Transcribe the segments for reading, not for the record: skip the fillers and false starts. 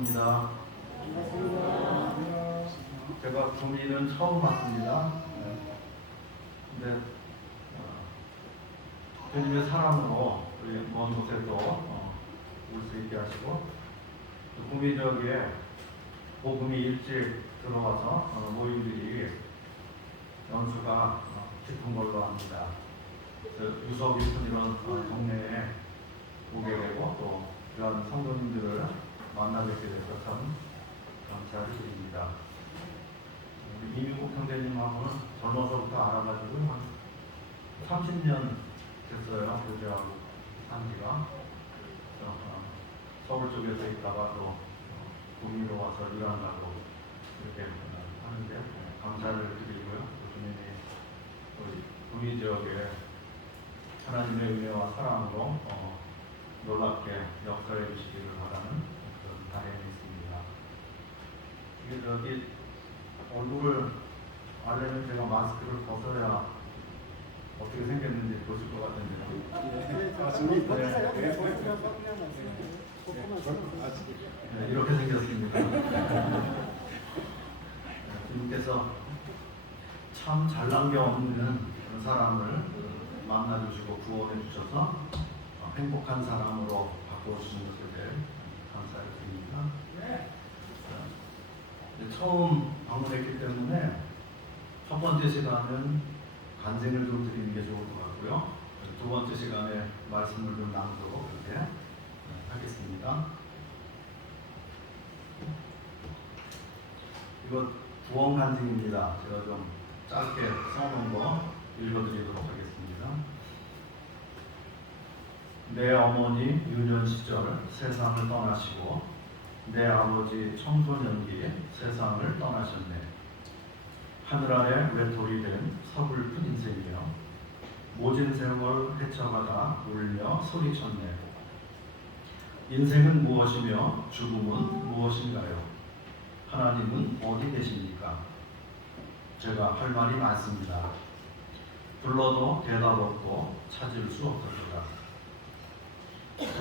반갑습니다. 제가 구미는 처음 왔습니다. 근데 주님의 사랑으로 우리 먼 곳에 또 올 수 있게 하시고, 구미 지역에 복음이 일찍 들어와서 모임들이 연수가 깊은 걸로 합니다. 유서 깊은 이런 동네에 오게 되고 또 그런 성도님들을 만나뵙게 돼서 참 감사를 드립니다. 이민국 형제님하고는 젊어서부터 알아가지고 한 30년 됐어요. 교제하고 산 지가. 서울 쪽에서 있다가 또 구미로 와서 일하려고 이렇게 하는데 감사를 드리고요. 주님이 우리 구미 지역에 하나님의 은혜와 사랑으로 놀랍게 역사해 주시기를 바라는 그런 바람이 있습니다. 이게 저기 얼굴을 아래는 제가 마스크를 벗어야 어떻게 생겼는지 보실 것 같은데요. 네, 이렇게 생겼습니다. 주님께서 참 잘난 게 없는 그런 사람을 만나주시고 구원해 주셔서 행복한 사람으로 바꿔주신 것에 감사를 드립니다. 처음 방문했기 때문에 첫 번째 시간은 간증을 좀 드리는 게 좋을 것 같고요. 두 번째 시간에 말씀을 좀 나누도록 그렇게 하겠습니다. 이거 구원 간증입니다. 제가 좀 짧게 써놓은 거 읽어드리도록 하겠습니다. 내 어머니 유년 시절 세상을 떠나시고 내 아버지 청소년기에 세상을 떠나셨네. 하늘 아래 외톨이 된 서글픈 인생이며 모진 세월 헤쳐가다 울며 소리쳤네. 인생은 무엇이며 죽음은 무엇인가요? 하나님은 어디 계십니까? 제가 할 말이 많습니다. 불러도 대답 없고 찾을 수 없었도다.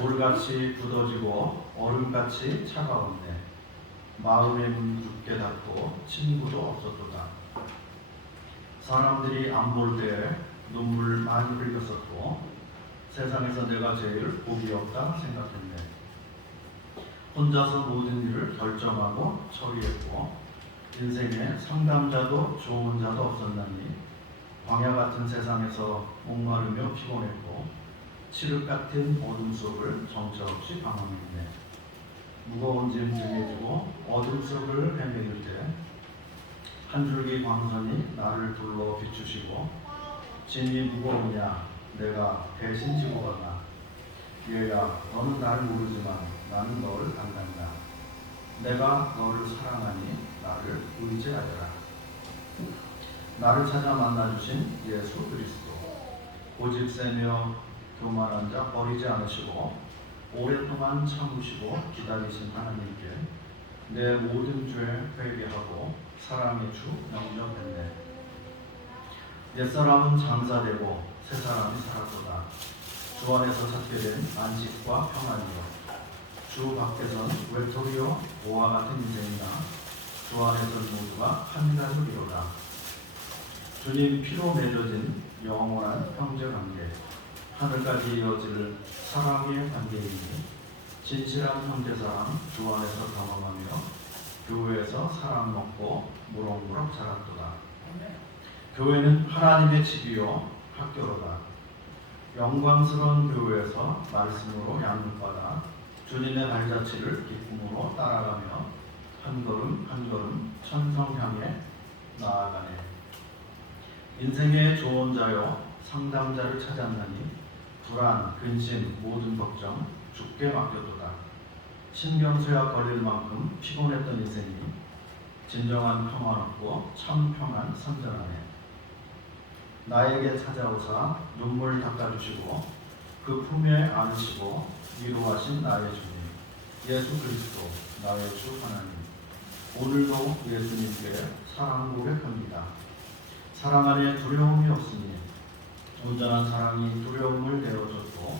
돌같이 굳어지고 얼음같이 차가웠네. 마음의 문 굳게 닫고 친구도 없었도다. 사람들이 안 볼 때 눈물 많이 흘렸었고 세상에서 내가 제일 복이 없다 생각했네. 혼자서 모든 일을 결정하고 처리했고 인생에 상담자도 좋은 자도 없었나니 광야 같은 세상에서 목마르며 피곤했고 칠흑 같은 어둠 속을 정처없이 방황했네. 무거운 짐 등에 지고 어둠 속을 헤매길 때 한 줄기 광선이 나를 둘러 비추시고 짐이 무거우냐 내가 대신 지고 가나. 얘야 너는 나를 모르지만 나는 너를 안단다. 내가 너를 사랑하니 나를 의지하여라. 나를 찾아 만나주신 예수 그리스도 고집세며 교만한 자 버리지 않으시고 오랫동안 참으시고 기다리신 하나님께 내 모든 죄 회개하고 사랑의 주 영접했네. 옛사람은 장사되고 새사람이 살았도다. 주 안에서 찾게 된 안식과 평안이요 주 밖에선 외톨이요 모와 같은 인생이나 주 안에선 모두가 한가족이로다. 주님 피로 맺어진 영원한 형제관계 하늘까지 이어질 사랑의 관계이니 진실한 형제사랑 주 안에서 경험하며 교회에서 사랑 먹고 무럭무럭 자랐도다. 교회는 하나님의 집이요 학교로다. 영광스러운 교회에서 말씀으로 양육받아 주님의 발자취를 기쁨으로 따라가며 한 걸음 한 걸음 천성향에 나아가네. 인생의 조언자요 상담자를 찾았나니 불안, 근심, 모든 걱정 주께 맡겨도다. 신경쇠약 걸릴 만큼 피곤했던 인생이 진정한 평안 얻고 참 평안 선전하네. 나에게 찾아오사 눈물 닦아주시고 그 품에 안으시고 위로하신 나의 주님 예수 그리스도 나의 주 하나님, 오늘도 예수님께 사랑 고백합니다. 사랑 안에 두려움이 없으니 온전한 사랑이 두려움을 내어줬고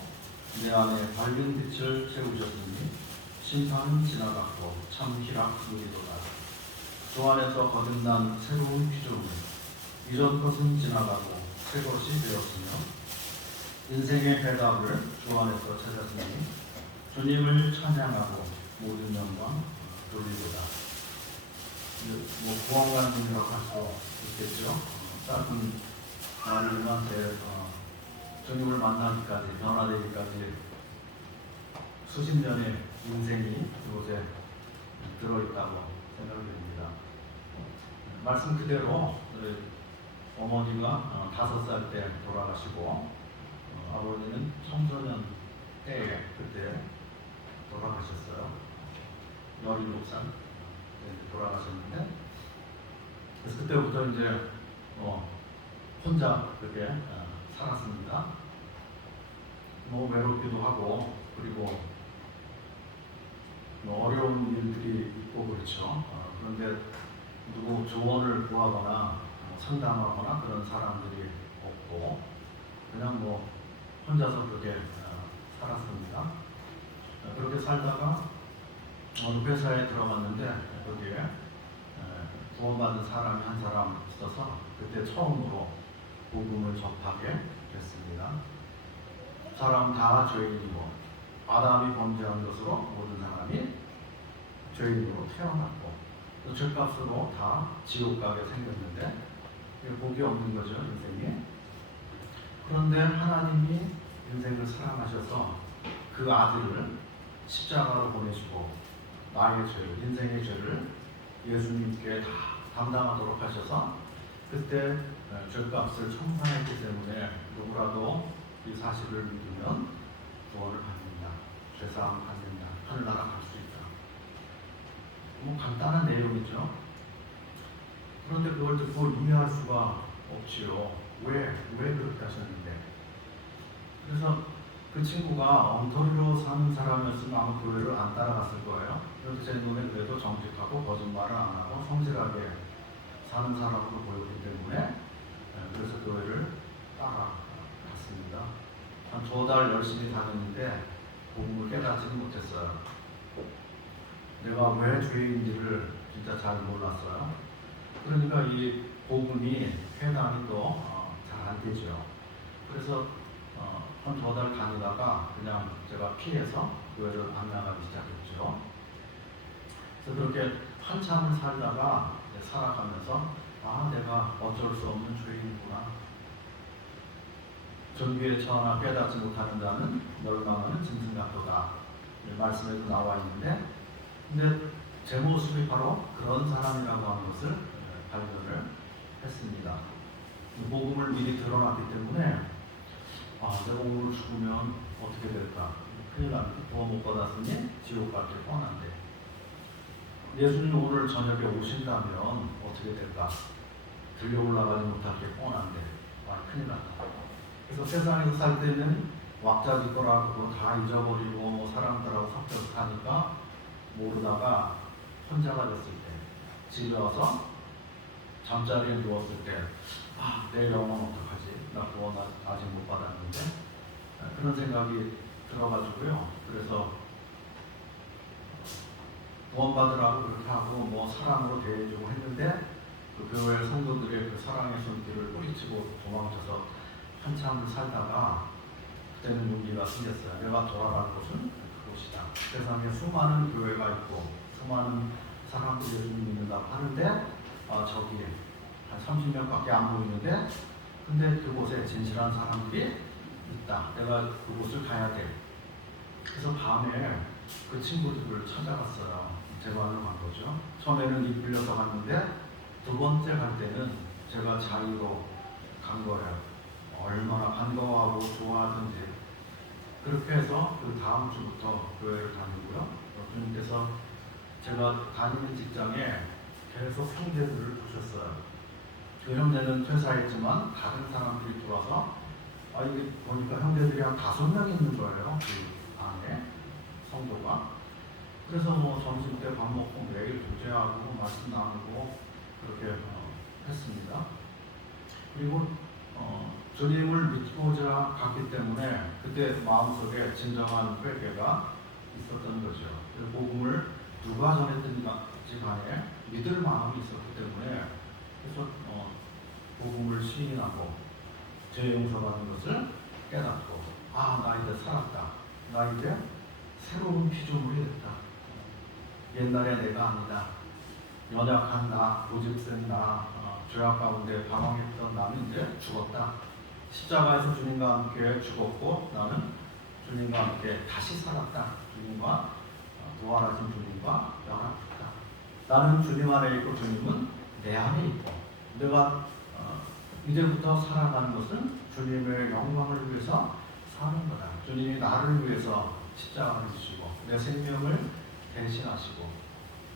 내 안에 밝은 빛을 채우셨으니 심판은 지나갔고 참 희락이리로다. 주 안에서 거듭난 새로운 피조물, 이전 것은 지나가고 새 것이 되었으며 인생의 해답을 주 안에서 찾았으니 주님을 찬양하고 모든 영광 돌리도다. 뭐 구원관님이라고 할 수 있겠죠. 짧은 날만 주님을 만나기까지 변화되기까지 수십 년의 인생이 그곳에 들어있다고 생각이 됩니다. 말씀 그대로 어머니가 5살 때 돌아가시고 아버지는 청소년 때에 그때 돌아가셨어요. 17살 때 돌아가셨는데 그래서 그때부터 이제 혼자 그렇게 살았습니다. 뭐 외롭기도 하고 그리고 어려운 일들이 있고 그렇죠. 그런데 누구 조언을 구하거나 상담하거나 그런 사람들이 없고 그냥 뭐 혼자서 그렇게 살았습니다. 그렇게 살다가 어느 회사에 들어갔는데 거기에 구원받은 사람이 한 사람 있어서 그때 처음으로 복음을 접하게 됐습니다. 사람 다 죄인이고 아담이 범죄한 것으로 모든 사람이 죄인으로 태어났고 또 죄값으로 다 지옥 가게 생겼는데 복이 없는 거죠, 인생이. 그런데 하나님이 인생을 사랑하셔서 그 아들을 십자가로 보내시고 나의 죄를, 인생의 죄를 예수님께 다 담당하도록 하셔서 그때 죄값을 청산했기 때문에 누구라도 이 사실을 믿으면 구원을 받는다, 죄사함 받는다, 하늘나라 갈 수 있다. 뭐 간단한 내용이죠. 그런데 그걸 듣고 이해할 수가 없지요. 왜 그렇게 하셨는데? 그래서 그 친구가 엉터리로 사는 사람이었으면 아마 교회를 안 따라갔을 거예요. 그런데 제 눈에 그래도 정직하고 거짓말을 안 하고 성실하게 사는 사람으로 보였기 때문에 그래서 교회를 따라갔습니다. 한 2달 열심히 다녔는데 복음을 깨닫지는 못했어요. 내가 왜 죄인지를 진짜 잘 몰랐어요. 그러니까 이 복음이 해당이 또 잘 안 되죠. 그래서 한 2달 다니다가 그냥 제가 피해서 교회를 안 나가기 시작했죠. 그래서 그렇게 한참을 살다가 살아가면서 내가 어쩔 수 없는 죄인이구나. 존귀의 처하나 깨닫지 못하는 자는 멸망하는 짐승 같도다. 말씀에도 나와 있는데 근데 제 모습이 바로 그런 사람이라고 하는 것을 발견을 했습니다. 복음을 미리 드러났기 때문에 내가 오늘 죽으면 어떻게 될까? 큰일 납니다. 구원 못 받았으니 지옥 갈 게 뻔한데 예수님 오늘 저녁에 오신다면 어떻게 될까? 들려 올라가지 못할 게 뻔한데 큰일 났다. 그래서 세상에서 살 때는 왁자지껄하고 다 잊어버리고 뭐 사람들하고 섞여서 사니까 모르다가 혼자가 됐을 때 집에 와서 잠자리에 누웠을 때 내 영혼 어떡하지? 나 구원 아직 못 받았는데 그런 생각이 들어가지고요. 그래서 구원 받으라고 그렇게 하고 뭐 사랑으로 대해주고 했는데 그 교회 성도들의 그 사랑의 손길을 뿌리치고 도망쳐서 한참을 살다가 그때는 용기가 생겼어요. 내가 돌아갈 곳은 그곳이다. 세상에 수많은 교회가 있고 수많은 사람들이 예수님 믿는다고 하는데 저기에 한 30명밖에 안 보이는데 근데 그곳에 진실한 사람들이 있다. 내가 그곳을 가야 돼. 그래서 밤에 그 친구들을 찾아갔어요. 제관을 간 거죠. 처음에는 이끌려서 갔는데 2번째 갈 때는 제가 자유로 간 거예요. 얼마나 반가워하고 좋아하든지. 그렇게 해서 그 다음 주부터 교회를 다니고요. 주님께서 제가 다니는 직장에 계속 형제들을 두셨어요. 그 형제는 퇴사했지만 다른 사람들이 들어와서 이게 보니까 형제들이 한 5명 있는 거예요. 그 안에 성도가. 그래서 뭐 점심 때 밥 먹고 매일 교제하고 말씀 나누고 그렇게 했습니다. 그리고 주님을 믿고자 갔기 때문에 그때 마음속에 진정한 회개가 있었던 거죠. 그 복음을 누가 전했든지 간에 믿을 마음이 있었기 때문에 그래서 복음을 시인하고 죄 용서받는 것을 깨닫고 나 이제 살았다. 나 이제 새로운 피조물이 됐다. 옛날에 내가 아니다. 연약한 나, 고집센 나, 죄악 가운데 방황했던 나는 이제 죽었다. 십자가에서 주님과 함께 죽었고 나는 주님과 함께 다시 살았다. 주님과 부활하신 주님과 연합했다. 나는 주님 안에 있고 주님은 내 안에 있고 내가 이제부터 살아가는 것은 주님의 영광을 위해서 사는 거다. 주님이 나를 위해서 십자가를 지시고 내 생명을 대신하시고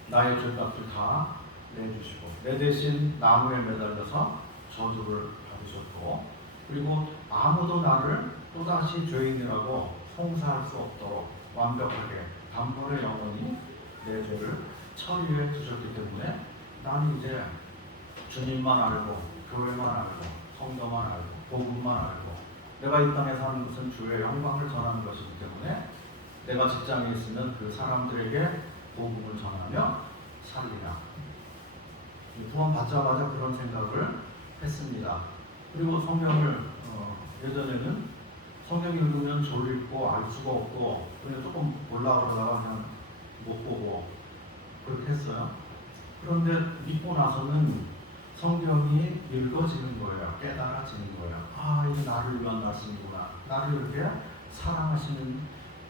나의 죄값을 다 내주시고 내 대신 나무에 매달려서 저주를 받으셨고 그리고 아무도 나를 또다시 죄인이라고 송사할 수 없도록 완벽하게 단번에 영원히 내 죄를 처리해 주셨기 때문에 나는 이제 주님만 알고 교회만 알고 성도만 알고 복음만 알고 내가 이 땅에 사는 것은 주의 영광을 전하는 것이기 때문에 내가 직장에 있으면 그 사람들에게 복음을 전하며 살리라. 구원 받자마자 그런 생각을 했습니다. 그리고 성경을 예전에는 성경 읽으면 졸리고 알 수가 없고 그냥 조금 보려고 그러다가 그냥 못 보고 그렇게 했어요. 그런데 믿고 나서는 성경이 읽어지는 거예요. 깨달아지는 거예요. 이게 나를 위한 말씀이구나. 나를 이렇게 사랑하시는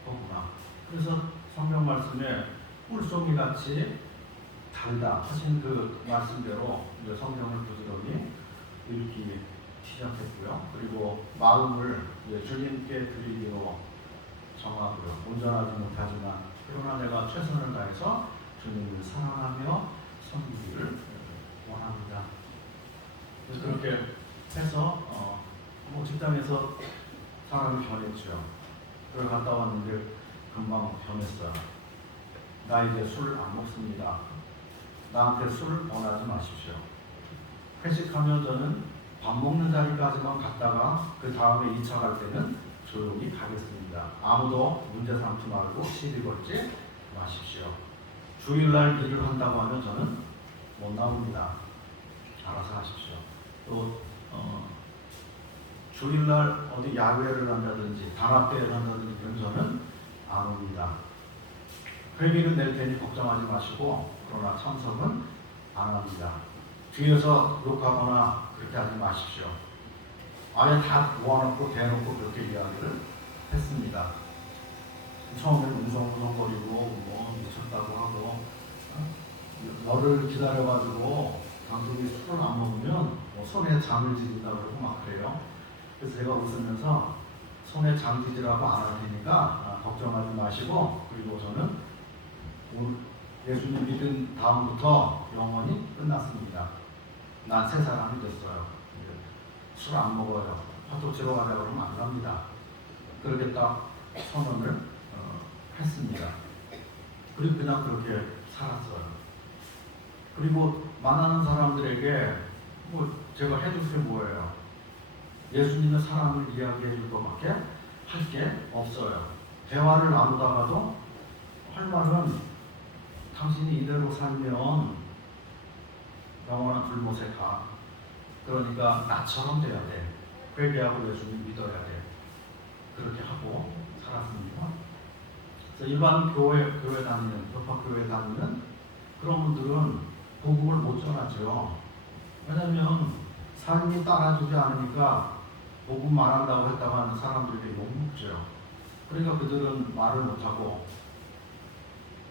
거구나. 그래서 성경 말씀에 꿀송이 같이 달다 하신 그 말씀대로 이제 성경을 부지런히 읽기 시작했고요. 그리고 마음을 주님께 드리기로 정하고요. 온전하지 못하지만 그러나 내가 최선을 다해서 주님을 사랑하며 섬기기를 원합니다. 그렇게 해서 직장에서 사람이 변했죠. 그걸 갔다 왔는데 금방 변했어요. 나 이제 술 안 먹습니다. 나한테 술 원하지 마십시오. 회식하면 저는 밥 먹는 자리까지만 갔다가 그 다음에 2차 갈 때는 조용히 가겠습니다. 아무도 문제 삼지 말고 시비 걸지 마십시오. 주일날 일을 한다고 하면 저는 못 나옵니다. 알아서 하십시오. 또 주일날 어디 야외를 한다든지 단합대회를 한다든지 그런 저는 안 옵니다. 회비는 낼 테니 걱정하지 마시고 그러나 참석은 안 합니다. 뒤에서 욕하거나 그렇게 하지 마십시오. 아예 다 모아놓고 대놓고 그렇게 이야기를 했습니다. 처음에는 웅성웅성거리고 미쳤다고 하고 너를 기다려가지고 감독이 술을 안 먹으면 손에 장을 지진다고 그러고 막 그래요. 그래서 제가 웃으면서 손에 장 지지라고 안 할 테니까 걱정하지 마시고 그리고 저는 예수님 믿은 다음부터 영원히 끝났습니다. 난 새 사람이 됐어요. 술 안 먹어요. 화도 치러 가자 그러면 안 갑니다. 그렇게 딱 선언을 했습니다. 그리고 그냥 그렇게 살았어요. 그리고 만나는 사람들에게 제가 해줄 게 뭐예요? 예수님의 사랑을 이야기해 줄 것밖에 할 게 없어요. 대화를 나누다가도 할 말은 당신이 이대로 살면 영원한 불못에 가. 그러니까 나처럼 돼야 돼. 회개하고 예수님 믿어야 돼. 그렇게 하고 살았습니다. 그래서 일반 교회 다니는, 교회 다니는 그런 분들은 복음을 못 전하죠. 왜냐하면 삶이 따라주지 않으니까 복음 말한다고 했다고 하는 사람들이 욕먹죠. 그러니까 그들은 말을 못하고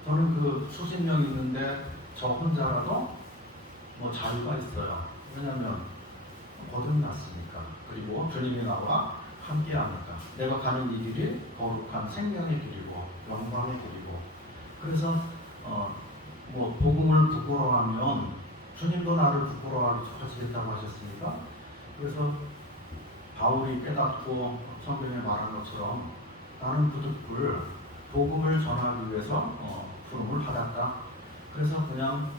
저는 그 수십 명 있는데 저 혼자라도 자유가 있어요. 왜냐하면 거듭났으니까. 그리고 주님이 나와 함께하니까. 내가 가는 이 길이 거룩한 생명의 길이고 영광의 길이고. 그래서 복음을 부끄러워하면 주님도 나를 부끄러워하시겠다고 하셨으니까. 그래서 바울이 깨닫고 성경에 말한 것처럼 나는 부득불 복음을 전하기 위해서 부름을 받았다. 그래서 그냥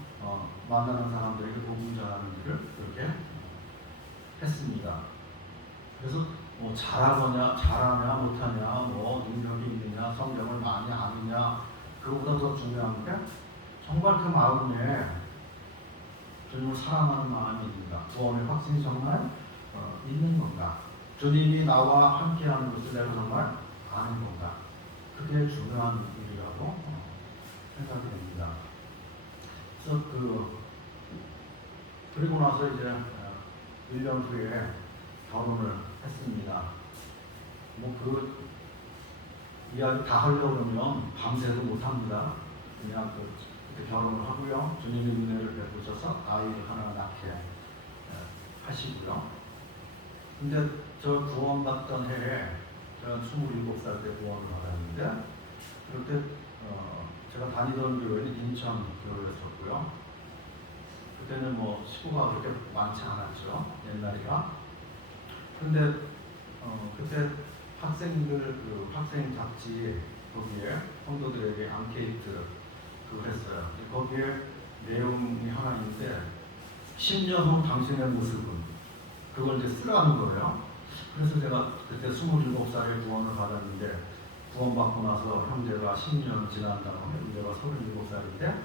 만나는 사람들에게 복음 전하는 일을 그렇게 했습니다. 그래서 잘하냐 못하냐 능력이 있느냐 성경을 많이 아느냐 그거보다 더 중요한 게 정말 그 마음에 주님을 사랑하는 마음이 있는가, 구원의 확신이 정말 있는 건가, 주님이 나와 함께하는 것을 내가 정말 아는 건가, 그게 중요한 일이라고 생각이 됩니다. 그래서 그리고 나서 이제 1년 후에 결혼을 했습니다. 뭐 그 이야기 다 하려고 그러면 밤새도 못합니다. 그냥 그때 결혼을 하고요. 주님의 은혜를 베푸셔서 아이를 하나 낳게 하시고요. 근데 저 구원받던 해에 제가 27살 때 구원을 받았는데, 그때 제가 다니던 교회는 인천 교회였었고요. 그때는 뭐 식구가 그렇게 많지 않았죠, 옛날이라. 근데 그때 학생들 그 학생 잡지 거기에 성도들에게 앙케이트 그걸 했어요. 거기에 내용이 하나 있는데 10년 후 당신의 모습은, 그걸 이제 쓰라는 거예요. 그래서 제가 그때 27살에 구원을 받았는데, 구원받고 나서 형제가 10년 지난 다음에 내가 37살인데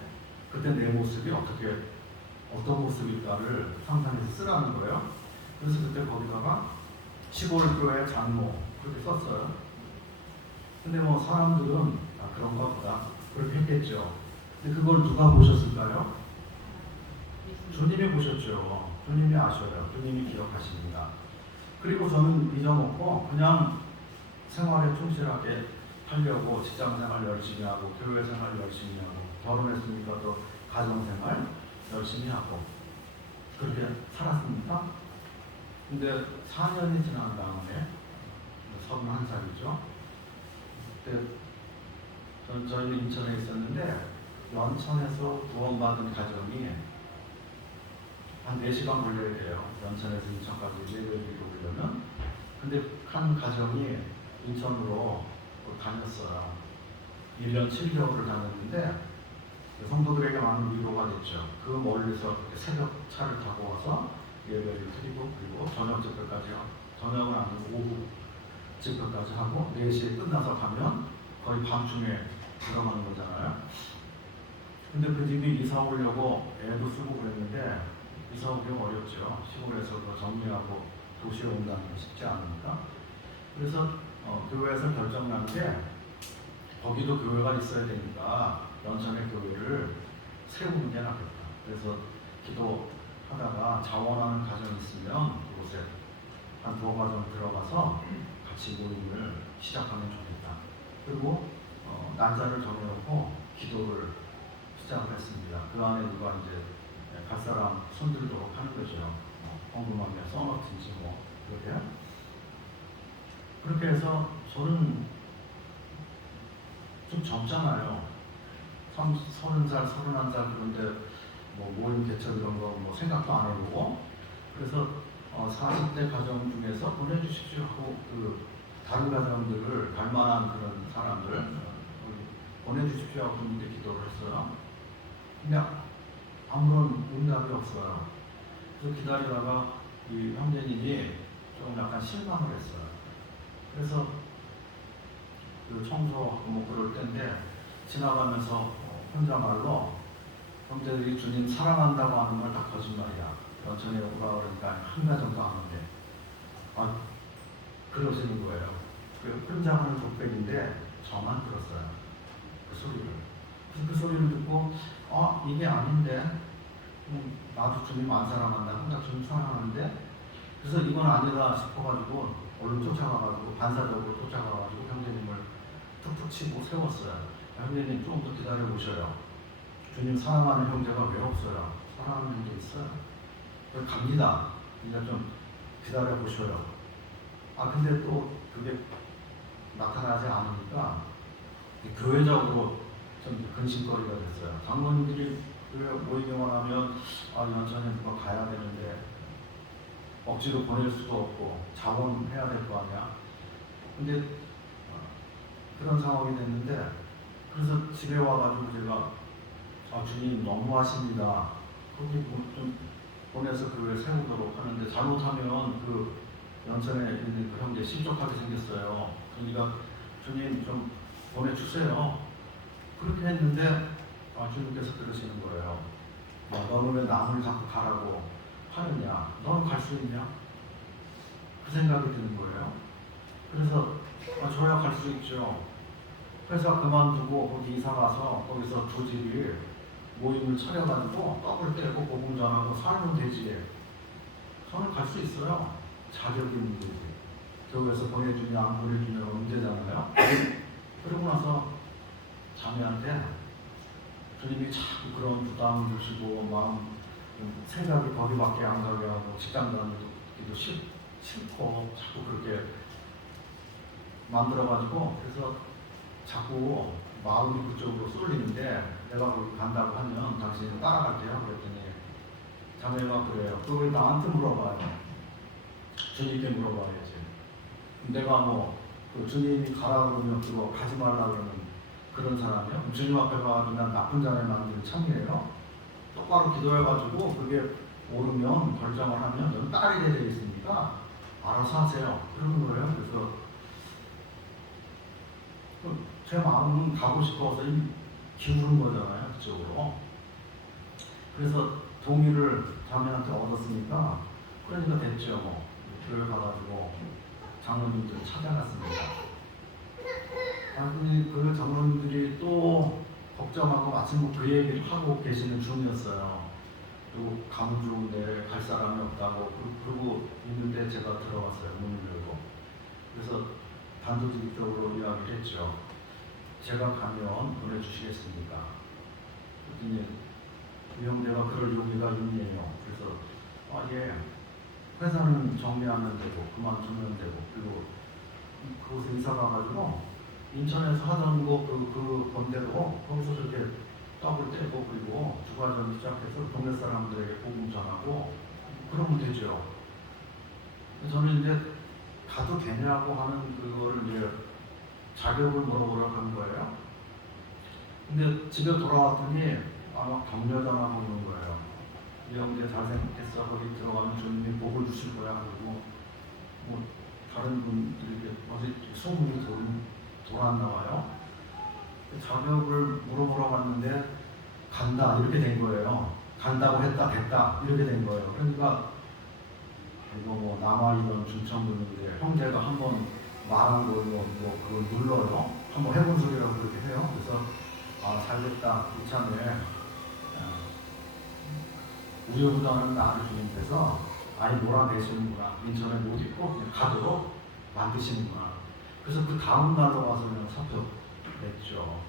그때 내 모습이 어떤 모습일까를 상상해서 쓰라는 거예요. 그래서 그때 거기다가 시골 교회 장로 그렇게 썼어요. 근데 뭐 사람들은 그런가 보다 그렇게 했겠죠. 근데 그걸 누가 보셨을까요? 주님이 보셨죠. 주님이 아셔요. 주님이 기억하십니다. 그리고 저는 잊어먹고 그냥 생활에 충실하게 하려고 직장생활 열심히 하고, 교회생활 열심히 하고, 결혼했으니까 또 가정생활 열심히 하고 그렇게 살았습니다. 근데 4년이 지난 다음에 31살이죠. 그때 저희는 인천에 있었는데 연천에서 구원받은 가정이 한 4시간 걸려야 돼요. 연천에서 인천까지 예배드리러 오려면. 근데 한 가정이 인천으로 다녔어요. 1년 7개월을 다녔는데 성도들에게 많은 위로가 됐죠. 그 멀리서 새벽 차를 타고 와서 예배를 드리고, 그리고 저녁 집회까지, 저녁은 아니고 오후 집회까지 하고 4시에 끝나서 가면 거의 밤중에 들어가는 거잖아요. 근데 그 집이 이사 오려고 애도 쓰고 그랬는데 이사 오기 어렵죠. 시골에서 정리하고 도시에 온다는 게 쉽지 않으니까. 그래서 교회에서 결정난 게 거기도 교회가 있어야 되니까 연천의 교회를 세우는 게 낫겠다. 그래서 기도하다가 자원하는 가정이 있으면 그곳에 한 2가정 들어가서 같이 모임을 시작하면 좋겠다. 그리고 날짜를 정해놓고 기도를 시작을 했습니다. 그 안에 누가 이제 갈 사람 손들도록 하는 거죠. 궁금하게 써놓든지 뭐 그렇게 해서 저는 좀 젊잖아요. 30살, 31살 그런데 뭐 모임 개최 이런 거 뭐 생각도 안 해보고, 그래서 40대 가정 중에서 보내주십시오 하고 그 다른 가정들을 갈 만한 그런 사람들 보내주십시오 하고 있는데 기도를 했어요. 근데 아무런 응답이 없어요. 그래서 기다리다가 이 형제님이 좀 약간 실망을 했어요. 그래서 그 청소하고 뭐 그럴 때인데 지나가면서 혼자 말로, 형제들이 주님 사랑한다고 하는 말 다 거짓말이야. 전에 오라 그러니까 한 가정도 안 오는데 그러시는 거예요. 그 혼자 하는 독백인데 저만 들었어요. 그 소리를. 그래서 그 소리를 듣고 이게 아닌데, 나도 주님 안 사랑한다. 혼자 주님 사랑하는데. 그래서 이건 아니다 싶어가지고 얼른 쫓아가가지고 반사적으로 쫓아가가지고 형제님을 툭툭 치고 세웠어요. 형제님 좀 더 기다려 보셔요. 주님 사랑하는 형제가 왜 없어요? 사랑하는 형제 있어요. 갑니다. 이제 좀 기다려 보셔요. 근데 또 그게 나타나지 않으니까 교회적으로 좀 근심거리가 됐어요. 장로님들이 모이기만 하면 연천에 누가 가야 되는데 억지로 보낼 수도 없고 자원해야 될 거 아니야. 근데 그런 상황이 됐는데, 그래서 집에 와가지고 제가 주님 너무하십니다. 거기 좀 보내서 교회 세우도록 하는데 잘못하면 그 연천에 있는 그 형제 실족하게 생겼어요. 그러니까 주님 좀 보내주세요. 그렇게 했는데 주님께서 그러시는 거예요. 너는 왜 남을 자꾸 가라고 하느냐? 너는 갈 수 있냐? 그 생각이 드는 거예요. 그래서 저야 갈 수 있죠. 회사 그만두고 거기 이사 가서 거기서 조직이 모임을 차려가지고 떡을 떼고 복음 전하고 살면 되지. 저는 갈 수 있어요. 자격이 있는 거지. 교회에서 보내주냐 안 보내주냐가 문제잖아요. 그러고 나서 자매한테 주님이 자꾸 그런 부담을 주시고 마음 생각이 거기밖에 안 가게 하고 직장 다니기도 싫고 자꾸 그렇게 만들어가지고 그래서 자꾸 마음이 그쪽으로 쏠리는데 내가 거기 간다고 하면 당신이 따라갈게요. 그랬더니 자매가 그래요. 그거 왜 나한테 물어봐요? 주님께 물어봐야지. 내가 그 주님이 가라 그러면 그거 가지 말라 그러면 그런 사람이요? 주님 앞에 가가지고 난 나쁜 자를 만드는 참이에요? 똑바로 기도해가지고 그게 오르면 결정을 하면 넌 딸이 되어 있으니까 알아서 하세요. 그러는 거예요. 그래서 제 마음은 가고 싶어서 기울은 거잖아요. 그쪽으로. 그래서 동의를 자매한테 얻었으니까 그러니까 됐죠. 교회 가가지고 장로님들 찾아갔습니다. 아니 그 장로님들이 또 걱정하고 마침 그 얘기를 하고 계시는 중이었어요. 그리고 가면 좋은데 갈 사람이 없다고 그러고 있는데 제가 들어갔어요. 문을 열고. 그래서 단도직입적으로 이야기를 했죠. 제가 가면 보내주시겠습니까? 그랬더니 그 형제가 그럴 용의가 있네요. 그래서 예. 회사는 정리하면 되고 그만두면 되고 그리고 그곳에 이사 가가지고 인천에서 하던 그 건대로 거기서 저렇게 떡을 떼고 그리고 주과점 시작해서 동네 사람들에게 복음 전하고 그러면 되죠. 저는 이제 가도 되냐고 하는 그거를 이제 자격을 물어보려고 한 거예요. 근데 집에 돌아왔더니 아마 격려 전화가 오는 거예요. 이 형제 잘생겼어. 거기 들어가면 주님이 복을 주실 거야. 그리고 다른 분들에게 어디 소문이 돌았나 봐요. 자격을 물어보러 갔는데 간다 이렇게 된 거예요. 간다고 했다 됐다 이렇게 된 거예요. 그러니까 이거 남아있던 중천분인데 형제가 한번 말한 걸로 그걸 눌러요. 한번 해본 소리라고 그렇게 해요. 그래서 잘됐다 이참에 우여부단한 나를 주님께서 아예 몰아내시는구나. 인천에 못 있고 그냥 가도록 만드시는구나. 그래서 그 다음 날로 와서 그냥 사표 냈죠.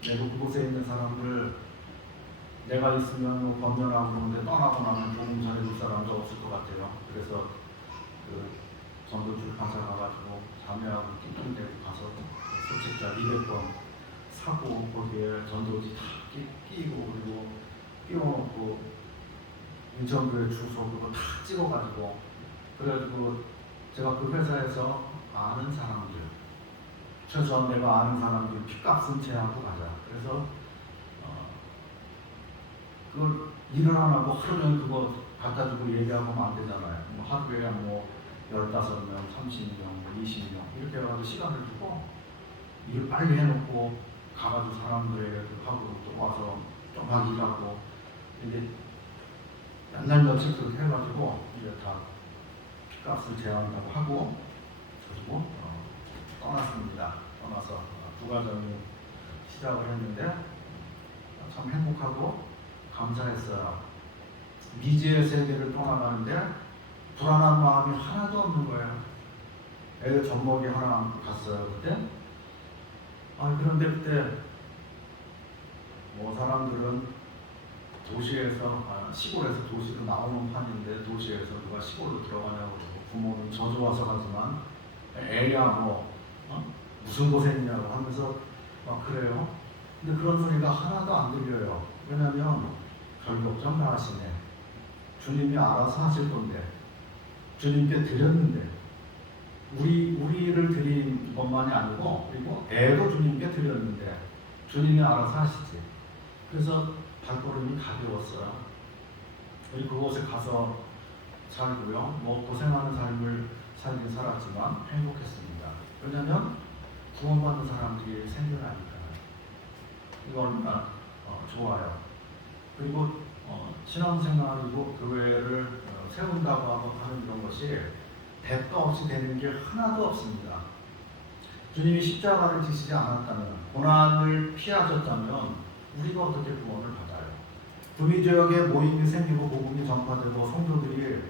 내가 그곳에 있는 사람들 내가 있으면 건면하고 그러는데 떠나고 나면 복음 전해줄 사람도 없을 것 같아요. 그래서 그 전도줄 가서 가가지고 자매하고 낑낑대고 가서 소책자 200번 사고 거기에 전도지 다 끼고 그리고 끼워놓고 인천교회 주소 그거 다 찍어가지고 그래가지고 제가 그 회사에서 아는 사람들 최소한 내가 아는 사람들 핏값은 제하고 가자. 그래서 그걸 일을 안 하고 하루 종일 그거 갖다 주고 얘기하고 하면 안 되잖아요. 하루에 15명, 30명, 20명 이렇게 해가지고 시간을 두고 일을 빨리 해놓고 가가지고 사람들에게 하고 또 와서 좀 하기 일하고 이게 날 며칠 그렇게 해가지고 이제 다 핏값을 제한다고 하고 그리고 떠났습니다. 떠나서 부가적인 시작을 했는데 참 행복하고 감사했어요. 미지의 세계를 떠나가는데 불안한 마음이 하나도 없는 거예요. 애 젖먹이 하나 갔어요 그때. 그런데 그때 사람들은 도시에서 시골에서 도시로 나오는 판인데 도시에서 누가 시골로 들어가냐고 그러고 부모는 저주 와서 가지만 애야 무슨 고생이냐고 하면서 그래요. 근데 그런 소리가 하나도 안 들려요. 왜냐하면 별 걱정 다 하시네. 주님이 알아서 하실 건데 주님께 드렸는데 우리를 드린 것만이 아니고 그리고 애도 주님께 드렸는데 주님이 알아서 하시지. 그래서 발걸음이 가벼웠어요. 그곳에 가서 살고요. 고생하는 삶을 살긴 살았지만 행복했습니다. 왜냐하면 구원받는 사람들이 생겨나니까요. 이건 좋아요. 그리고 신앙생활이고 교회를 세운다고 하는 이런 것이 대가 없이 되는 게 하나도 없습니다. 주님이 십자가를 지시지 않았다면, 고난을 피하셨다면 우리가 어떻게 구원을 받아요? 구미지역에 모임이 생기고 복음이 전파되고 성도들이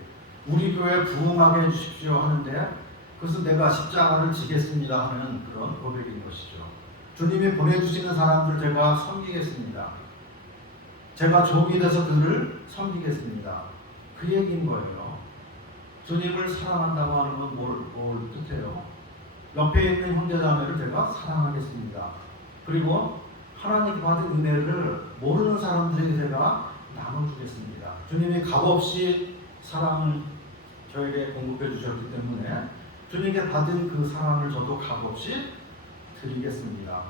우리 교회 부흥하게 해주십시오 하는데 그것은 내가 십자가를 지겠습니다 하는 그런 고백인 것이죠. 주님이 보내주시는 사람들 제가 섬기겠습니다. 제가 종이 돼서 그를 섬기겠습니다. 그 얘기인 거예요. 주님을 사랑한다고 하는 건 뭘 뜻해요? 옆에 있는 형제자매를 제가 사랑하겠습니다. 그리고 하나님 받은 은혜를 모르는 사람들에게 제가 나눠주겠습니다. 주님이 값없이 사랑을 저에게 공급해 주셨기 때문에 주님께 받은 그 사랑을 저도 값없이 드리겠습니다.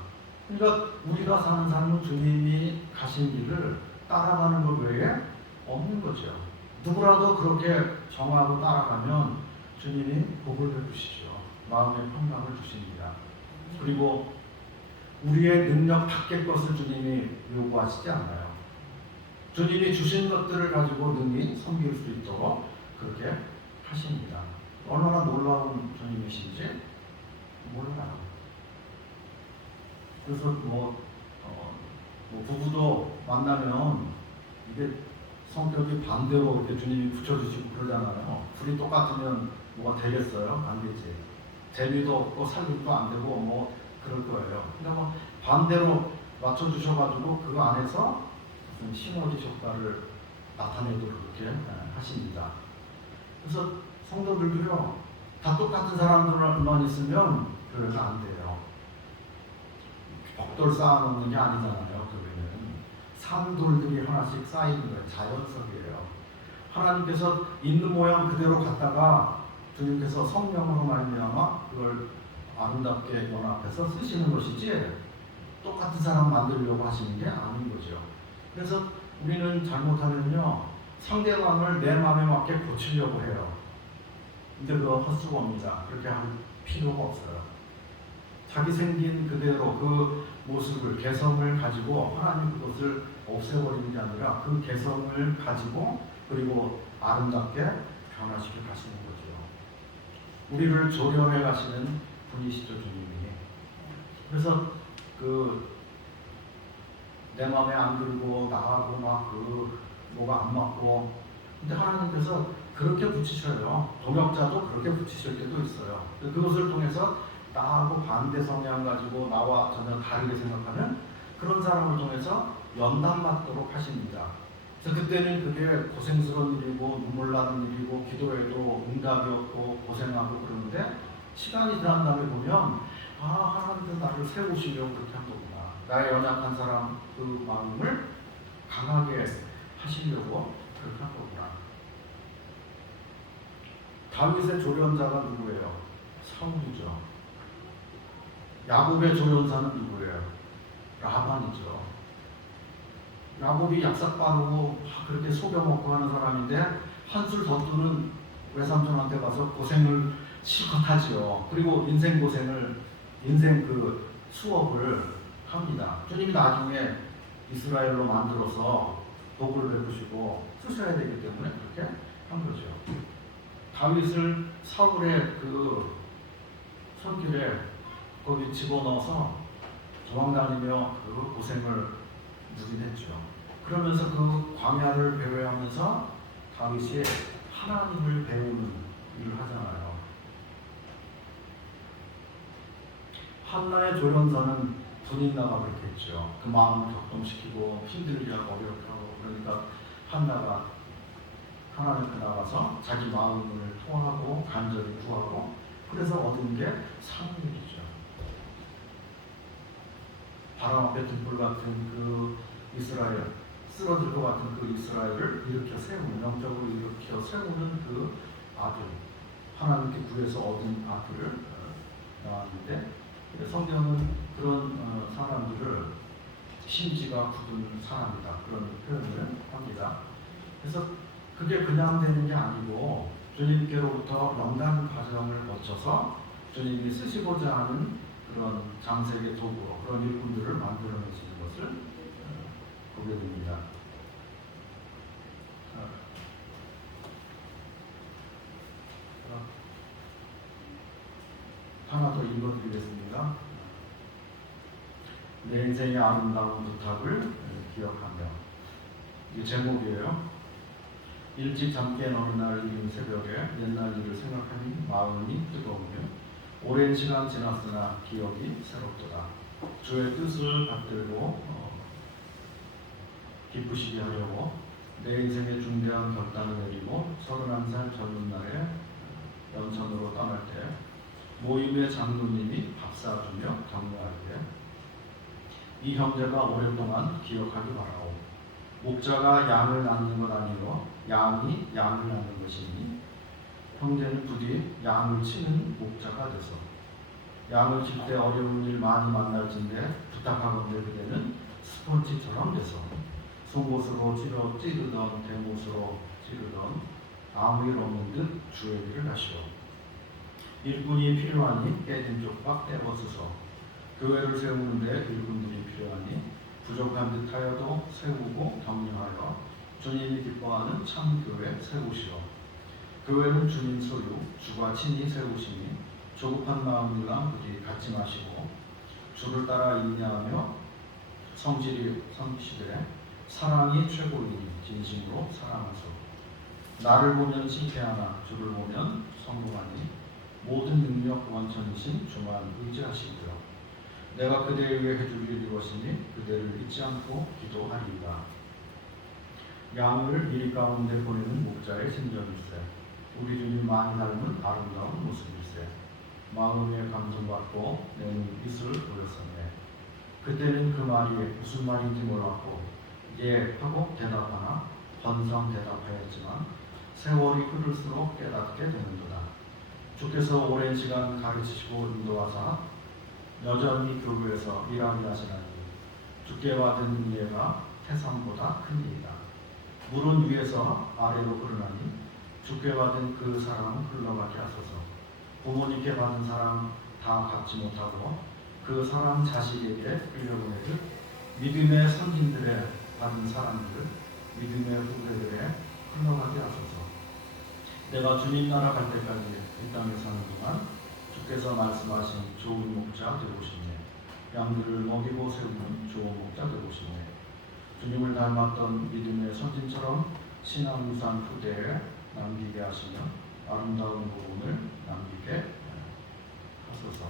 그러니까 우리가 사는 삶은 주님이 가신 길을 따라가는 것 외에 없는 거죠. 누구라도 그렇게 정하고 따라가면 주님이 복을 베푸시죠. 마음의 평강을 주십니다. 그리고 우리의 능력 밖의 것을 주님이 요구하시지 않아요. 주님이 주신 것들을 가지고 능히 섬길 수 있도록 그렇게 하십니다. 얼마나 놀라운 주님이신지 몰라요. 그래서 부부도 만나면 이게 성격이 반대로 이렇게 주님이 붙여주시고 그러잖아요. 둘이 똑같으면 뭐가 되겠어요? 안 되지. 재미도 없고 살림도 안 되고 뭐 그럴 거예요. 그러니까 반대로 맞춰주셔가지고 그 안에서 무슨 시너지 효과를 나타내도록 그렇게 하십니다. 그래서 성도들도요, 다 똑같은 사람들만 있으면 교회가 안 돼요. 벽돌 쌓아놓는 게 아니잖아요. 교회는 산돌들이 하나씩 쌓이는 거예요. 자연석이에요. 하나님께서 있는 모양 그대로 갖다가 주님께서 성령으로 말미암아 그걸 아름답게 연합해서 쓰시는 것이지 똑같은 사람 만들려고 하시는 게 아닌 거죠. 그래서 우리는 잘못하면요, 상대방을 내 마음에 맞게 고치려고 해요. 근데 그거 헛수고입니다. 그렇게 할 필요가 없어요. 자기 생긴 그대로 그 모습을, 개성을 가지고 하나님 그것을 없애버리는 게 아니라 그 개성을 가지고 그리고 아름답게 변화시켜 가시는 거죠. 우리를 조련해 가시는 분이시죠, 주님이. 그래서 내 마음에 안 들고 나하고 막 뭐가 안 맞고, 근데 하나님께서 그렇게 붙이셔요. 동역자도 그렇게 붙이실 때도 있어요. 그것을 통해서 나하고 반대 성향 가지고 나와 전혀 다르게 생각하는 그런 사람을 통해서 연단받도록 하십니다. 그래서 그때는 그게 고생스러운 일이고 눈물 나는 일이고 기도해도 응답이 없고 고생하고 그러는데 시간이 지난 다음에 보면 하나님께서 나를 세우시려고 그렇게 한 거구나. 나의 연약한 사람 그 마음을 강하게 하시려고 그렇게 한 거구나. 다윗의 조련자가 누구예요? 사울이죠. 야곱의 조련사는 누구예요? 라반이죠. 야곱이 약삭 빠르고 그렇게 속여먹고 하는 사람인데 한술 더 뜨는 외삼촌한테 가서 고생을 실컷 하지요. 그리고 인생 그 수업을 합니다. 주님이 나중에 이스라엘로 만들어서 복을 베푸시고 쓰셔야 되기 때문에 그렇게 한 거죠. 다윗을 사울의 그 손길에 거기 집어넣어서 도망다니며 그 고생을 누리했죠. 그러면서 그 광야를 배회하면서 다윗이 하나님을 배우는 일을 하잖아요. 한나의 조련사는 분인나가 그렇게 했죠. 그 마음을 격동시키고 힘들게 하고 어렵게 하고, 그러니까 한나가 하나님께 나가서 자기 마음을 통하고 간절히 구하고 그래서 얻은 게 사무엘이죠. 바람 앞에 등불 같은 그 이스라엘, 쓰러질 것 같은 그 이스라엘을 일으켜 세우는, 영적으로 일으켜 세우는 그 아들, 하나님께 구해서 얻은 아들을 나왔는데, 성경은 그런 사람들을 심지가 굳은 사람이다, 그런 표현을 합니다. 그래서 그게 그냥 되는 게 아니고 주님께로부터 연단 과정을 거쳐서 주님이 쓰시고자 하는 그런 장세의 도구로 그런 일꾼들을 만들어내시는 것을 보게 됩니다. 하나 더 읽어드리겠습니다. 내 인생의 아름다운 부탁을 기억하며. 이게 제목이에요. 일찍 잠 깬 어느 날 이른 새벽에 옛날 일을 생각하니 마음이 뜨거우며 오랜 시간 지났으나 기억이 새롭도다. 주의 뜻을 받들고 기쁘시게 하려고 내 인생의 중대한 결단을 내리고 31살 젊은 날에 연천으로 떠날 때 모임의 장로님이 밥 사주며 격려하기에 이 형제가 오랫동안 기억하기 바라오. 목자가 양을 낳는 것 아니요 양이 양을 낳는 것이니 형제는 부디 양을 치는 목자가 돼서 양을 칠 때 어려운 일 많이 만날진데 부탁하건대 그대는 스펀지처럼 돼서 송곳으로 찌르던 대못으로 찌르던 아무 일 없는 듯 주의 일을 하시오. 일꾼이 필요하니 깨진 쪽박 떼어쓰서 교회를 세우는데 일꾼들이 필요하니 부족한 듯하여도 세우고 격려하여 주님이 기뻐하는 참 교회 세우시오. 교회는 주님 소유 주가 친히 세우시니 조급한 마음이나 부디 갖지 마시고 주를 따라 인내하며 성실히 사랑이 최고이니 진심으로 사랑하소. 나를 보면 실패하나 주를 보면 성공하니 모든 능력 원천이신 주만 의지하시고요. 내가 그대를 위해 해줄 일이 무엇이니 그대를 잊지 않고 기도하리이다. 양을 미리 가운데 보내는 목자의 심정일세. 우리 주님 많이 닮은 아름다운 모습일세. 마음에 감동받고 내 눈빛을 보였었네. 그때는 그 말이 무슨 말인지 몰랐고 예 하고 대답하나 번성 대답하였지만 세월이 흐를수록 깨닫게 되는도다. 주께서 오랜 시간 가르치시고 인도하사 여전히 교회에서 일하게 하시나니 주께 받은 은혜가 태산보다 큰 일이다. 물은 위에서 아래로 흐르나니 주께 받은 그 사랑은 흘러가게 하소서. 부모님께 받은 사랑 다 갚지 못하고 그 사랑 자식에게 흘려보내듯 믿음의 선진들의 받은 사랑들 믿음의 후대들에 흘러가게 하소서. 내가 주님 나라 갈 때까지 이 땅에 사는 동안 주께서 말씀하신 좋은 목자 되고 싶네. 양들을 먹이고 세우는 좋은 목자 되고 싶네. 주님을 닮았던 믿음의 선진처럼 신앙유산 후대에 남기게 하시며 아름다운 복음을 남기게 하소서.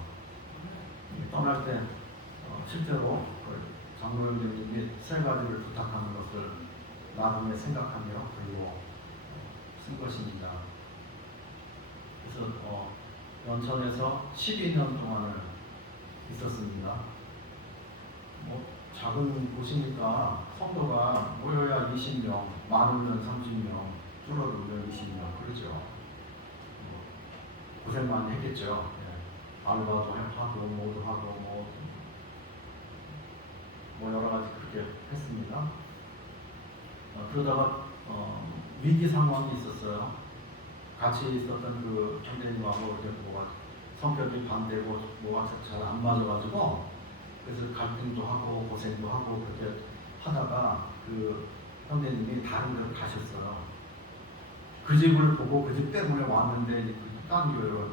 떠날 때 실제로 장로 형제님이 세 가지를 부탁하는 것을 나중에 생각하며 그리고 쓴 것입니다. 그래서 연천에서 12년 동안을 있었습니다. 작은 곳이니까 성도가 모여야 20명, 많으면 30명, 줄어들면 20명, 그렇죠. 고생 많이 했겠죠. 알바도 하고, 뭐도 하고, 뭐 여러 가지 그렇게 했습니다. 그러다가 위기 상황이 있었어요. 같이 있었던 그 형제님하고 이렇게 뭐가 성격이 반대고 뭐가 잘 안 맞아가지고 그래서 갈등도 하고 고생도 하고 그렇게 하다가 그 형제님이 다른 데로 가셨어요. 그 집을 보고 그 집 때문에 왔는데 딴 교회로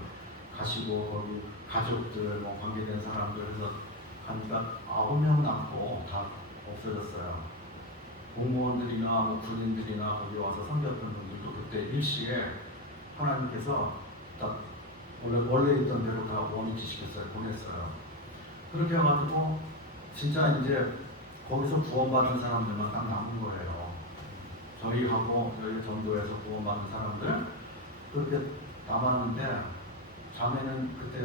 가시고 거기 가족들 뭐 관계된 사람들 해서 가니까 9명 남고 다 없어졌어요. 공무원들이나 뭐 군인들이나 거기 와서 섬겼던 분들도 그때 일시에 하나님께서 딱 원래 있던 대로 다 원위치시켰어요. 보냈어요. 그렇게 해가지고 진짜 이제 거기서 구원받은 사람들만 딱 남은 거예요. 저희하고 저희 전도에서 구원받은 사람들 그렇게 남았는데 자매는 그때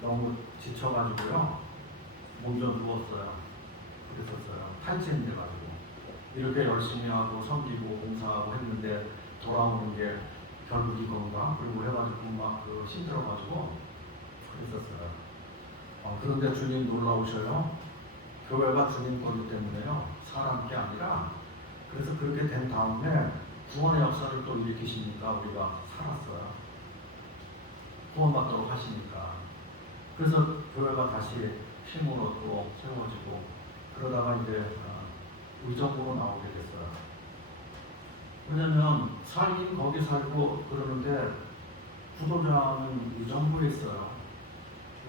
너무 지쳐가지고요. 먼저 누웠어요. 그랬었어요. 탈진 돼가지고 이렇게 열심히 하고 섬기고 봉사하고 했는데 돌아오는 게 결국 이건가? 그리고 해가지고 막 힘들어가지고 그랬었어요. 그런데 주님 놀라우셔요. 교회가 주님 거기 때문에요. 사람 게 아니라 그래서 그렇게 된 다음에 구원의 역사를 또 일으키시니까 우리가 살았어요. 구원받도록 하시니까. 그래서 교회가 다시 힘으로 또 세워지고 그러다가 이제 의정부로 나오게 됐어요. 왜냐면 살긴 거기 살고 그러는데 구도자는 의정부에 있어요.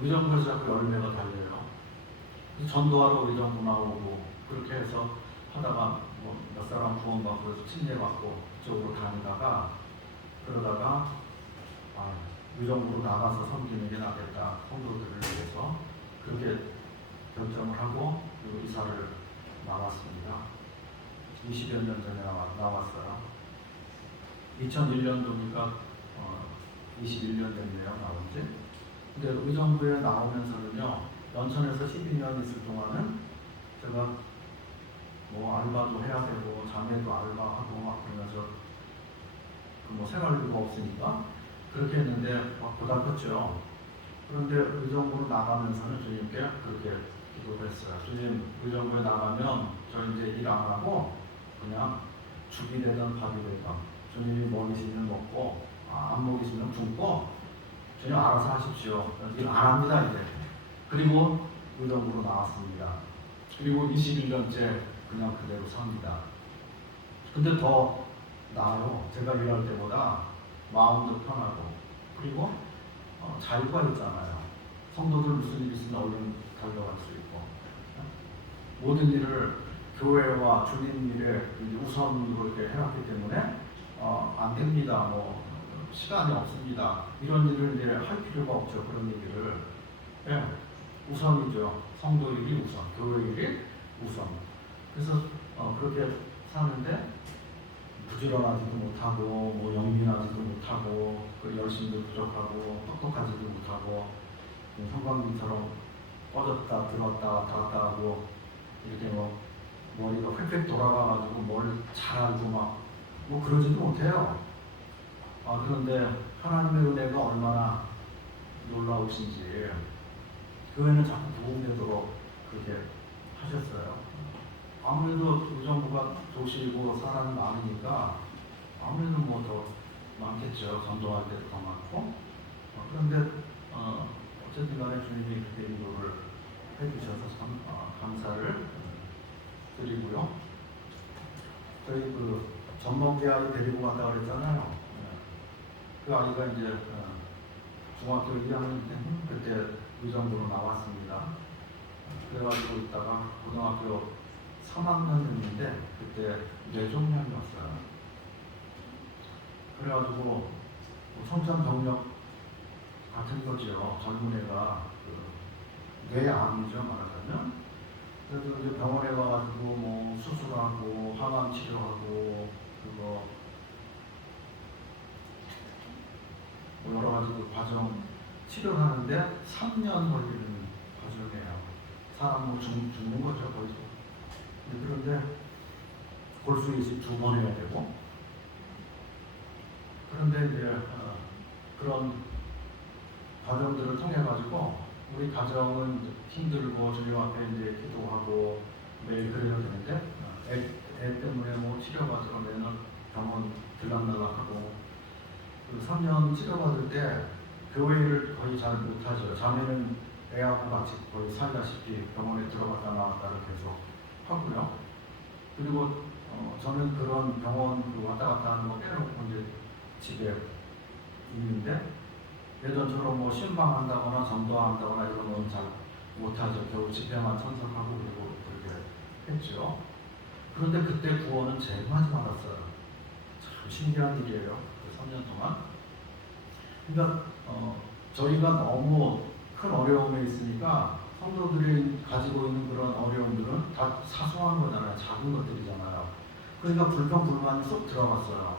의정부에서 자꾸 열매가 달려요. 그래서 전도하러 의정부 나오고 그렇게 해서 하다가 뭐 몇 사람 구원받고 침례받고 그쪽으로 다니다가 그러다가 의정부로 나가서 섬기는 게 낫겠다. 성도들을 위해서 그렇게 결정을 하고 그리고 이사를 나왔습니다. 20여 년 전에 나왔어요. 2001년도니까 21년 됐네요. 나온 지. 근데 의정부에 나오면서는요. 연천에서 12년 있을 동안은 제가 뭐 알바도 해야 되고 자매도 알바하고 막 그러면서 뭐 생활비가 없으니까 그렇게 했는데 막 보답했죠. 그런데 의정부로 나가면서는 주님께 그렇게 기도를 했어요. 주님, 의정부에 나가면 저 이제 일 안 하고 그냥 죽이 되든 밥이 되든 주님이 먹이시면 먹고 안 먹이시면 굶고 주님 알아서 하십시오. 일 안 합니다 이제. 그리고 의정부로 나왔습니다. 그리고 21년째 그냥 그대로 삽니다. 근데 더 나아요. 제가 일할 때보다 마음도 편하고 그리고 자유가 있잖아요. 성도들 무슨 일 있으면 얼른 달려갈 수 있고 모든 일을 교회와 주님 일에 우선으로 이렇게 해왔기 때문에 안 됩니다. 뭐 시간이 없습니다. 이런 일을 이제 할 필요가 없죠. 그런 얘기를 우선이죠. 성도 일이 우선, 교회 일이 우선. 그래서 그렇게 사는데 부지런하지도 못하고 뭐 영민하지도 못하고 열심도 부족하고 똑똑하지도 못하고 형광등처럼 꺼졌다 들었다 왔다 갔다 하고 이렇게 뭐 머리가 휙휙 돌아가가지고 뭘 잘하고 막 뭐 그러지도 못해요. 그런데 하나님의 은혜가 얼마나 놀라우신지 교회는 자꾸 부흥되도록 그렇게 하셨어요. 아무래도 의정부가 도시고 사람이 많으니까 아무래도 뭐 더 많겠죠. 전도할 때도 더 많고. 그런데 어쨌든 간에 주님이 그렇게 인도를 해주셔서 참 감사를 드리고요. 저희 그 전범대 아이 데리고 간다고 그랬잖아요. 그 아이가 이제 중학교 2학년 때 그때 의정부로 나왔습니다. 그래가지고 있다가 고등학교 3학년이었는데 그때 뇌종양이 왔어요. 그래가지고 청천벽력 같은 거죠. 젊은 애가 뇌암이죠 말하자면. 그래서 이제 병원에 가가지고 뭐 수술하고 항암 치료하고 그거 뭐 여러 가지 그 과정 치료를 하는데 3년 걸리는 과정이에요. 사람 뭐 죽는 거죠 거의. 그런데 골수 이식 2번 해야 되고 그런데 이제 그런 과정들을 통해 가지고 우리 가정은 힘들고 주님 앞에 이제 기도하고 매일 그래야 되는데 애 때문에 뭐 치료받으러 매는 병원 들락날락하고 그 3년 치료받을 때 교회 일을 거의 잘 못하죠. 자매는 애하고 같이 거의 살다시피 병원에 들어갔다 나왔다를 계속 하고요. 그리고 저는 그런 병원 왔다 갔다 하는 거 빼놓고 이제 집에 있는데 예전처럼 뭐 신방한다거나 전도한다거나 이런 건 잘 못하죠. 겨우 집회만 참석하고 그리고 그렇게 했죠. 그런데 그때 구원은 제일 많이 받았어요. 참 신기한 일이에요. 그 3년 동안. 그러니까 저희가 너무 큰 어려움에 있으니까 성도들이 가지고 있는 그런 어려움들은 다 사소한 거잖아요. 작은 것들이잖아요. 그러니까 불평불만이 쏙 들어갔어요.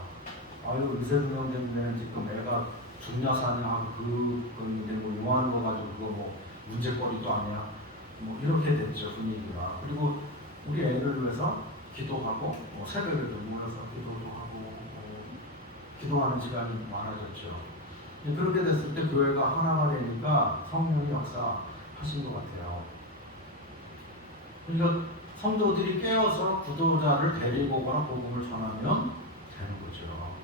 아유 의사병 때문에 지금 애가 죽냐 사냐 그건데 뭐 요하는 거 가지고 그거 뭐 문제거리도 아니야. 뭐 이렇게 됐죠 분위기가. 그리고 우리 애를 위해서 기도하고 새벽에도 모여서 기도도 하고 기도하는 시간이 많아졌죠. 그렇게 됐을 때 교회가 하나가 되니까 성령이 역사하신 것 같아요. 그러니까 성도들이 깨어서 구도자를 데리고 오거나 복음을 전하면 되는 거죠.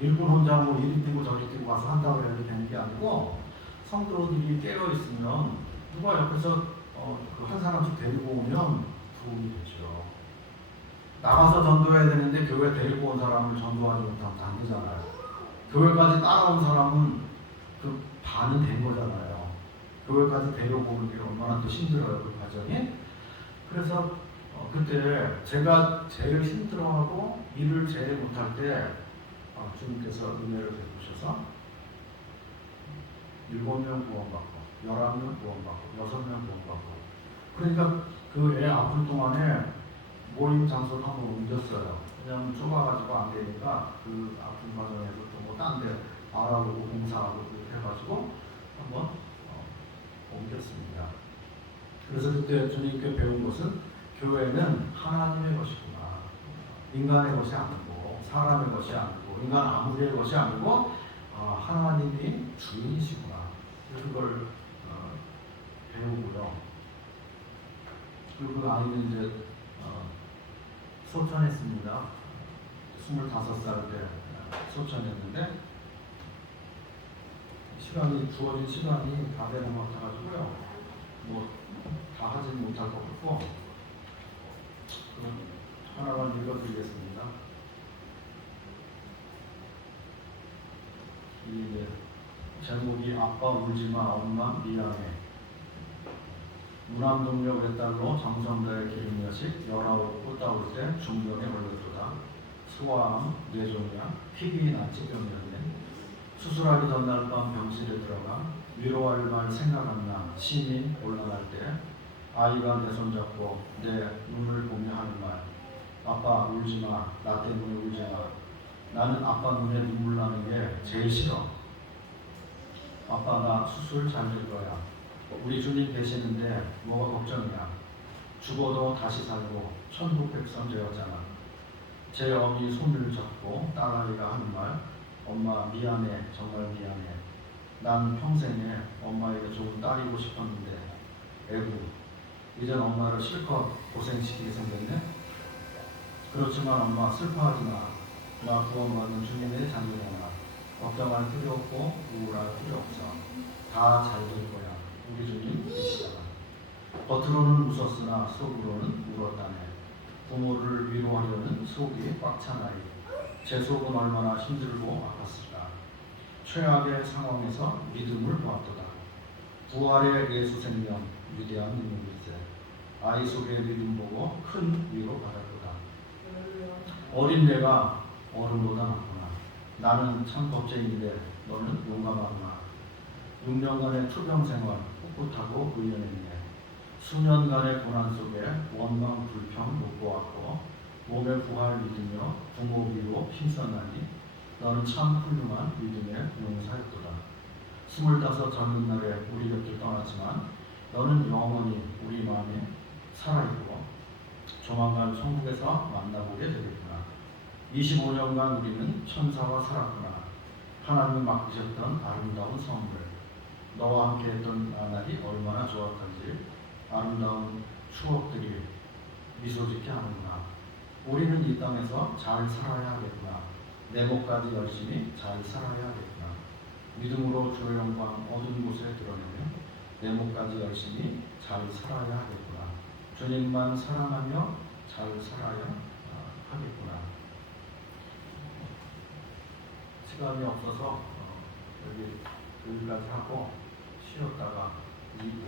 일꾼 혼자 뭐 이리 뛰고 저리 뛰고 와서 한다고 해도 되는 게 아니고 성도들이 깨어 있으면 누가 옆에서 그 한 사람씩 데리고 오면 도움이 되죠. 나가서 전도해야 되는데 교회 데리고 온 사람을 전도하지 못하면 안 되잖아요. 교회까지 따라온 사람은 그 반은 된 거잖아요. 교회까지 데려오는 게 얼마나 또 힘들어요, 그 과정이. 그래서 그때 제가 제일 힘들어하고 일을 제일 못할 때 주님께서 은혜를 베푸셔서 7명 구원받고 11명 구원받고 6명 구원받고, 그러니까 그 애 아픈 동안에 모임 장소를 한번 옮겼어요. 왜냐하면 좁아가지고 안 되니까 그 아픈 과정에서 또 뭐 딴 데 알아보고 공사하고 그렇게 해가지고 한번 옮겼습니다. 그래서 그때 주님께 배운 것은 교회는 하나님의 것이구나. 인간의 것이 아니고 사람의 것이 아니고 인간 아무리의 것이 아니고 하나님이 주인이시구나. 그걸 배우고요. 그리고 그 아이는 이제 소천했습니다. 25살 때 소천했는데 주어진 시간이 다 되는 것 같아가지고요. 뭐 다 하진 못할 것 같고 하나만 읽어드리겠습니다. 이게 제목이 아빠 울지마 엄마 미안해. 무남동력 외딸로 정성다의 기름여식 19 꽃다울 때 중병에 걸렸도다. 소아암, 뇌종양, 피비 난치병이었네. 수술하기 전날 밤 병실에 들어가 위로할 말 생각 안 나 심이 올라갈 때 아이가 내 손잡고 내 눈을 보며 하는 말, 아빠 울지마, 나 때문에 울지마. 나는 아빠 눈에 눈물 나는 게 제일 싫어. 아빠 나 수술 잘 될 거야. 우리 주님 계시는데 뭐가 걱정이야. 죽어도 다시 살고 천국 백성 되었잖아. 제 어미 손을 잡고 딸아이가 하는 말, 엄마 미안해, 정말 미안해. 난 평생에 엄마에게 좋은 딸이고 싶었는데 애구 이젠 엄마를 실컷 고생시키게 생겼네. 그렇지만 엄마 슬퍼하지 마. 나 구원받는 주님의 자녀잖아. 걱정할 필요 없고 우울할 필요 없어. 다 잘 될 거야. 우리 주님 계시잖아. 겉으로는 웃었으나 속으로는 울었다네. 부모를 위로하려는 속이 꽉 찬 아이. 제 속은 얼마나 힘들고 아팠을까. 최악의 상황에서 믿음을 보았도다. 부활의 예수 생명 위대한 인물일세. 아이 속의 믿음 보고 큰 위로 받았도다. 어린 내가 어른보다 낫구나. 나는 참 겁쟁인데 너는 용감하구나. 6년간의 투병 생활 꿋꿋하고 의연했네. 수년간의 고난 속에 원망 불평 못 보았고 몸에 부활 믿으며 부모 위로 힘썼나니 너는 참 훌륭한 믿음의 용사였도다. 25 젊은 날에 우리 곁을 떠났지만 너는 영원히 우리 마음에 살아있고 조만간 천국에서 만나보게 되겠구나. 25년간 우리는 천사와 살았구나. 하나님이 맡기셨던 아름다운 선물, 너와 함께 했던 나날이 얼마나 좋았던지 아름다운 추억들이 미소짓게 하는구나. 우리는 이 땅에서 잘 살아야 하겠구나. 내 목까지 열심히 잘 살아야 하겠구나. 믿음으로 주의 영광 어두운 곳에 드러내며 내 목까지 열심히 잘 살아야 하겠구나. 주님만 사랑하며 잘 살아야 하겠구나. 시간이 없어서 여기까지 하고 쉬었다가 2부